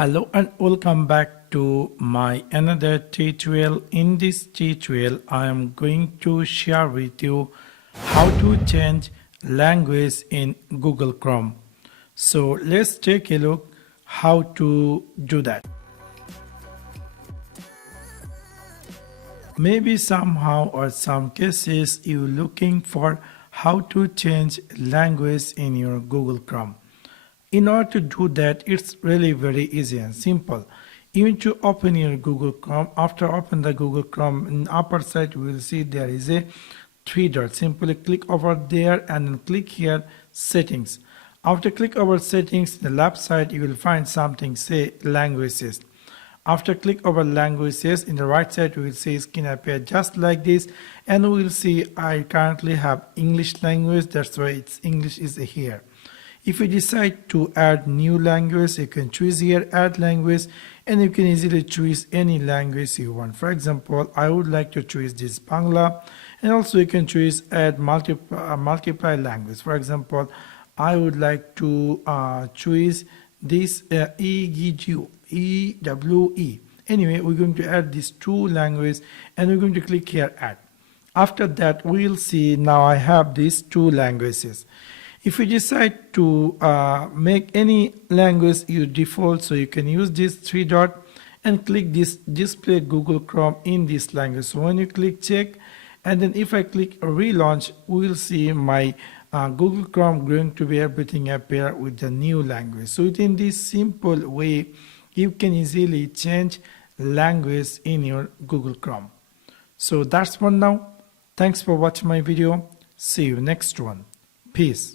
Hello and welcome back to my another tutorial. In this tutorial I am going to share with you how to change language in Google Chrome. So let's take a look how to do that. Maybe somehow or some cases you're looking for how to change language in your Google Chrome. In order to do that, it's really very easy and simple. You need to open your Google Chrome. After open the Google Chrome, in upper side you will see there is a three dots. Simply click over there and then click here settings. After click over settings, in the left side you will find something say languages. After click over languages, in the right side we will see skin appear just like this, and we will see I currently have English language, that's why it's English is here. If you decide to add new language, you can choose here add language, and you can easily choose any language you want. For example, I would like to choose this Bangla, and also you can choose add multiply language. For example, I would like to choose this EWE. Anyway, we're going to add these two languages and we're going to click here add. After that, we'll see now I have these two languages. If you decide to make any language your default, so you can use this three dot and click this display Google Chrome in this language. So when you click check, and then if I click relaunch, we will see my Google Chrome going to be everything appear with the new language. So within this simple way, you can easily change language in your Google Chrome. So that's one now. Thanks for watching my video. See you next one. Peace.